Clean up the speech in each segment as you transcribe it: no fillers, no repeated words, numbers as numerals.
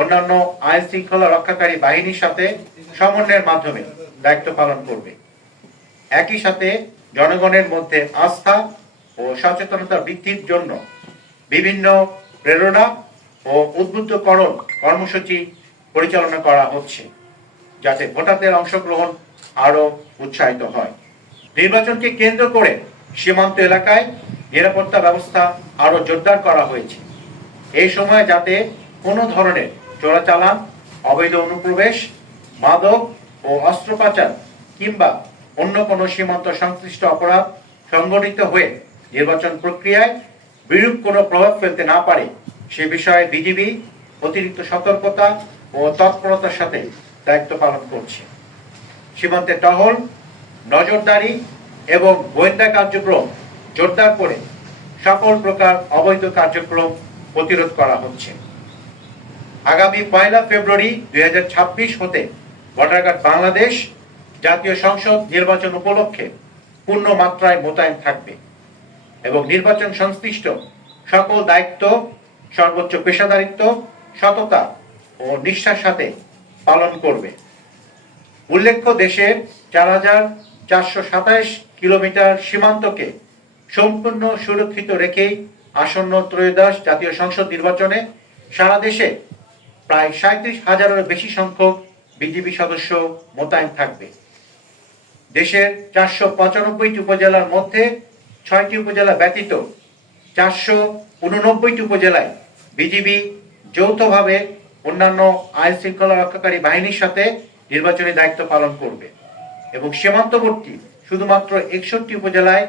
অন্যান্য আইন শৃঙ্খলা রক্ষাকারী বাহিনীর সাথে সমন্বয়ের মাধ্যমে দায়িত্ব পালন করবে। একই সাথে জনগণের মধ্যে আস্থা ও সচেতনতা বৃদ্ধির জন্য বিভিন্ন প্রেরণা ও উদ্বুদ্ধকরণ কর্মসূচি পরিচালনা করা হচ্ছে, যাতে ভোটারদের অংশগ্রহণ আরো উৎসাহিত হয়। নির্বাচনকে কেন্দ্র করে সীমান্ত এলাকায় নিরাপত্তা ব্যবস্থা আরো জোরদার করা হয়েছে। এই সময় যাতে কোনো ধরনের চোরাচালান, অবৈধ অনুপ্রবেশ, মাদক ও অস্ত্র পাচার কিংবা অন্য কোনো সীমান্ত সংশ্লিষ্ট অপরাধ সংগঠিত হয়ে নির্বাচন প্রক্রিয়ায় বিরূপ কোনো প্রভাব ফেলতে না পারে সে বিষয়ে বিজিবি অতিরিক্ত সতর্কতা ও তৎপরতার সাথে দায়িত্ব পালন করছে। সীমান্তে টহল, নজরদারি এবং গোয়েন্দা কার্যক্রম জোরদার করে সকল প্রকার অবৈধ কার্যক্রম প্রতিরোধ করা হচ্ছে। আগামী 1 ফেব্রুয়ারি 2026 হতে ভোটার কার্ড বাংলাদেশ জাতীয় সংসদ নির্বাচন উপলক্ষে পূর্ণ মাত্রায় মোতায়েন থাকবে এবং নির্বাচন সংশ্লিষ্ট সকল দায়িত্ব সর্বোচ্চ পেশাদারিত্ব, সততা ও নিষ্ঠার সাথে পালন করবে। উল্লেখ্য, দেশের 4,427 কিলোমিটার সীমান্তকে সম্পূর্ণ সুরক্ষিত রেখেই আসন্ন ত্রয়োদশ জাতীয় সংসদ নির্বাচনে সারা দেশে প্রায় 37,000-এর বেশি সংখ্যক বিজিবি সদস্য মোতায়েন থাকবে। দেশের 495টি উপজেলার মধ্যে 6টি উপজেলা ব্যতীত 489টি উপজেলায় বিজিবি যৌথভাবে অন্যান্য আইন শৃঙ্খলা রক্ষাকারী বাহিনীর সাথে নির্বাচনী দায়িত্ব পালন করবে এবং সীমান্তবর্তী শুধুমাত্র 61টি উপজেলায়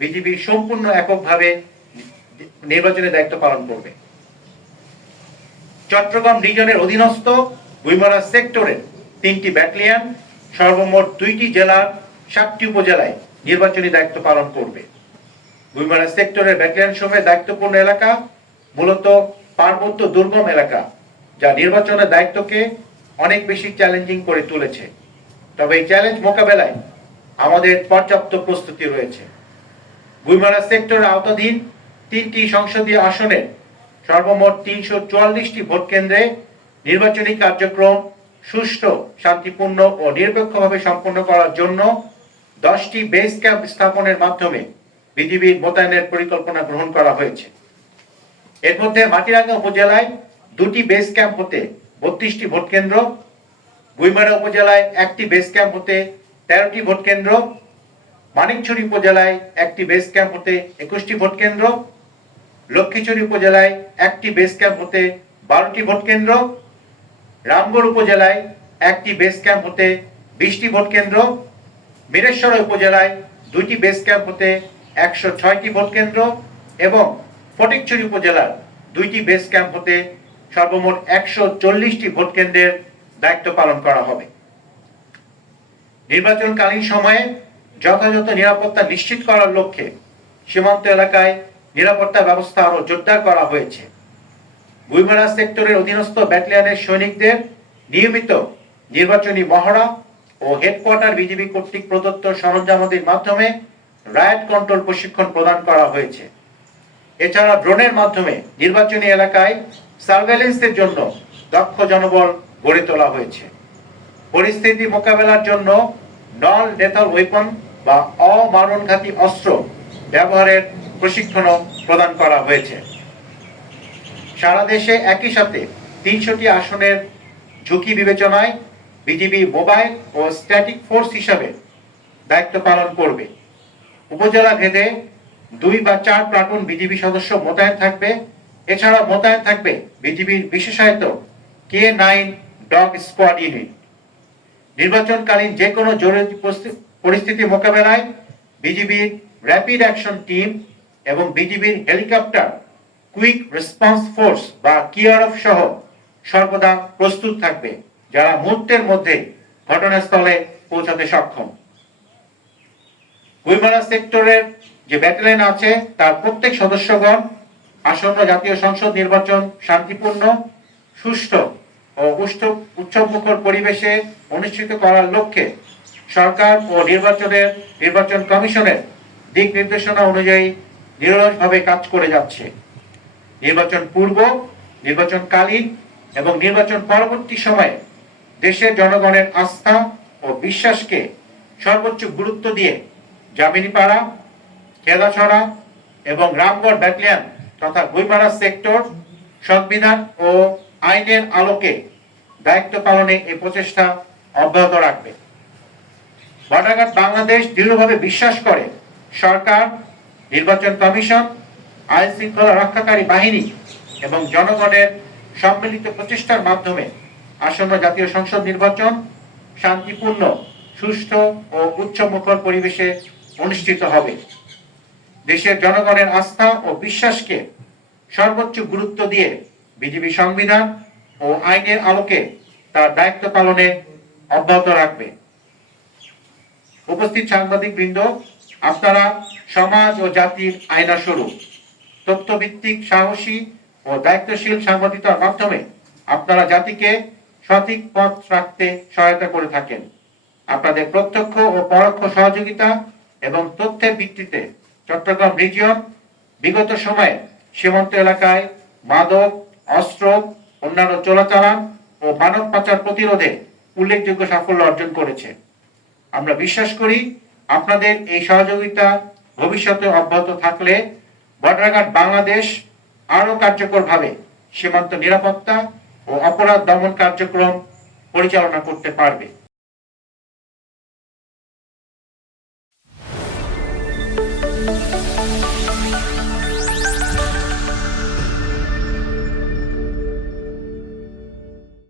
বিজিবি সম্পূর্ণ এককভাবে নির্বাচনী দায়িত্ব পালন করবে। চট্টগ্রাম রিজনের অধীনস্থ গুইমারা সেক্টরের 3টি ব্যাটালিয়ন সর্বমোট 2টি জেলার 7টি উপজেলায় নির্বাচনী দায়িত্ব পালন করবে। গুইমারা সেক্টরের ব্যাটালিয়ন সময়ের দায়িত্বপূর্ণ এলাকা মূলত পার্বত্য দুর্গম এলাকা, যা নির্বাচনের দায়িত্বকে অনেক বেশি চ্যালেঞ্জিং করে তুলেছে। তবে এই চ্যালেঞ্জ মোকাবেলায় আমাদের পর্যাপ্ত প্রস্তুতি রয়েছে। গুইমারা সেক্টরের আওতাধীন 3টি সংসদীয় আসনের সর্বমোট 344টি ভোট কেন্দ্রে নির্বাচনী কার্যক্রম সুষ্ঠু, শান্তিপূর্ণ ও নিরপেক্ষভাবে সম্পন্ন করার জন্য 10টি বেস ক্যাম্প স্থাপনের মাধ্যমে বিজিবির মোতায়েনের পরিকল্পনা গ্রহণ করা হয়েছে। এর মধ্যে মাটিরাঙ্গা উপজেলায় 2টি বেস ক্যাম্প হতে 32টি ভোট কেন্দ্র, গুইমারা উপজেলায় 1টি বেস ক্যাম্প হতে 13টি ভোট কেন্দ্র, মানিকছড়ি উপজেলায় 1টি বেস ক্যাম্প হতে 21টি ভোট কেন্দ্র, লক্ষ্মীছড়ি উপজেলায় 1টি বেস ক্যাম্প হতে 12টি ভোট কেন্দ্র, রামগড় উপজেলায় 1টি বেস ক্যাম্প হতে 20টি ভোট কেন্দ্র, মিরেশ্বর উপজেলায় 2টি বেস ক্যাম্প হতে 106টি ভোট কেন্দ্র এবং ফটিকছড়ি উপজেলার 2টি বেস ক্যাম্প হতে সর্বমোট 140টি ভোট কেন্দ্রের দায়িত্ব পালন করা হবে। নির্বাচনকালীন সময়ে যথাযথ নিরাপত্তা নিশ্চিত করার লক্ষ্যে সীমান্ত এলাকায় নিরাপত্তা ব্যবস্থা আরো জোরদার করা হয়েছে। গুইমারা সেক্টরের অধীনস্থ ব্যাটালিয়নের সৈনিকদের নিয়মিত নির্বাচনী মহড়া ও হেডকোয়ার্টার বিজিবি কর্তৃক প্রদত্ত সরঞ্জামাদির মাধ্যমে রায়ট কন্ট্রোল প্রশিক্ষণ প্রদান করা হয়েছে। এছাড়া ড্রোনের মাধ্যমে নির্বাচনী এলাকায় সার্ভেলেন্সের জন্য দক্ষ জনবল গড়ে তোলা হয়েছে। পরিস্থিতি মোকাবেলার জন্য নন লেথাল ওয়েপন বা অমারণঘাতী অস্ত্র ব্যবহারের প্রশিক্ষণও প্রদান করা হয়েছে। সারা দেশে একই সাথে 300টি আসনের ঝুঁকি বিবেচনায় বিজিবি মোবাইল ও স্ট্যাটিক ফোর্স হিসাবে দায়িত্ব পালন করবে। উপজেলা ভেদে 2 বা 4 প্লাটুন বিজিবি সদস্য মোতায়েন থাকবে। এছাড়া মোতায়েন থাকবে বিজিবির বিশেষায়িত K9 ডগ স্কোয়াড ইউনিট। নির্বাচনকালীন যে কোনো জরুরি পরিস্থিতি মোকাবেলায় বিজিবির র্যাপিড অ্যাকশন টিম এবং বিজিবির হেলিকপ্টার কুইক রেসপন্স ফোর্স বা কিআরএফ সহ সর্বদা প্রস্তুত থাকবে, যারা মুহূর্তের মধ্যে ঘটনাস্থলে পৌঁছাতে সক্ষম। গুইমারা সেক্টরের যে ব্যাটালিয়ন আছে তার প্রত্যেক সদস্যগণ আসন্ন জাতীয় সংসদ নির্বাচন শান্তিপূর্ণ, সুষ্ঠু ও উৎসবমুখর পরিবেশে অনুষ্ঠিত করার লক্ষ্যে সরকার ও নির্বাচন কমিশনের দিক নির্দেশনা অনুযায়ী নিরলসভাবে কাজ করে যাচ্ছে। নির্বাচন পূর্ব, নির্বাচনকালীন এবং নির্বাচন পরবর্তী সময়ে দেশের জনগণের আস্থা ও বিশ্বাসকে সর্বোচ্চ গুরুত্ব দিয়ে জামিনীপাড়া, খেলাছড়া এবং রামগড় ব্যাটালিয়ন তথা গুইমারা সেক্টর সংবিধান ও আইনের আলোকে দায়িত্ব পালনে এই প্রচেষ্টা অব্যাহত রাখবে। বর্ডার গার্ড বাংলাদেশ দৃঢ়ভাবে বিশ্বাস করে সরকার, নির্বাচন কমিশন, আইন শৃঙ্খলা রক্ষাকারী বাহিনী এবং জনগণের সম্মিলিত প্রচেষ্টার মাধ্যমে আসন্ন জাতীয় সংসদ নির্বাচন শান্তিপূর্ণ, সুষ্ঠু ও উচ্চমুখর পরিবেশে অনুষ্ঠিত হবে। দেশের জনগণের আস্থা ও বিশ্বাসকে সর্বোচ্চ গুরুত্ব দিয়ে বিজিবি সংবিধান ও আইনের আলোকে তার দায়িত্ব পালনে অব্যাহত রাখবে। উপস্থিত সাংবাদিক বৃন্দ, আপনারা সমাজ ও জাতির আয়না স্বরূপ। তথ্যভিত্তিক, সাহসী ও দায়িত্বশীল সাংবাদিকতার মাধ্যমে আপনারা জাতিকে সঠিক পথ রাখতে সহায়তা করে থাকেন। আপনাদের প্রত্যক্ষ ও পরোক্ষ সহযোগিতা এবং তথ্যের ভিত্তিতে চট্টগ্রাম রিজিয়ন বিগত সময়ে সীমান্ত এলাকায় মাদক, অস্ত্র, অন্যান্য চোরাচালান ও মানব পাচার প্রতিরোধে উল্লেখযোগ্য সাফল্য অর্জন করেছে। আমরা বিশ্বাস করি আপনাদের এই সহযোগিতা ভবিষ্যতে অব্যাহত থাকলে বর্ডার গার্ড বাংলাদেশ আরো কার্যকরভাবে সীমান্ত নিরাপত্তা ও অপরাধ দমন কার্যক্রম পরিচালনা করতে পারবে।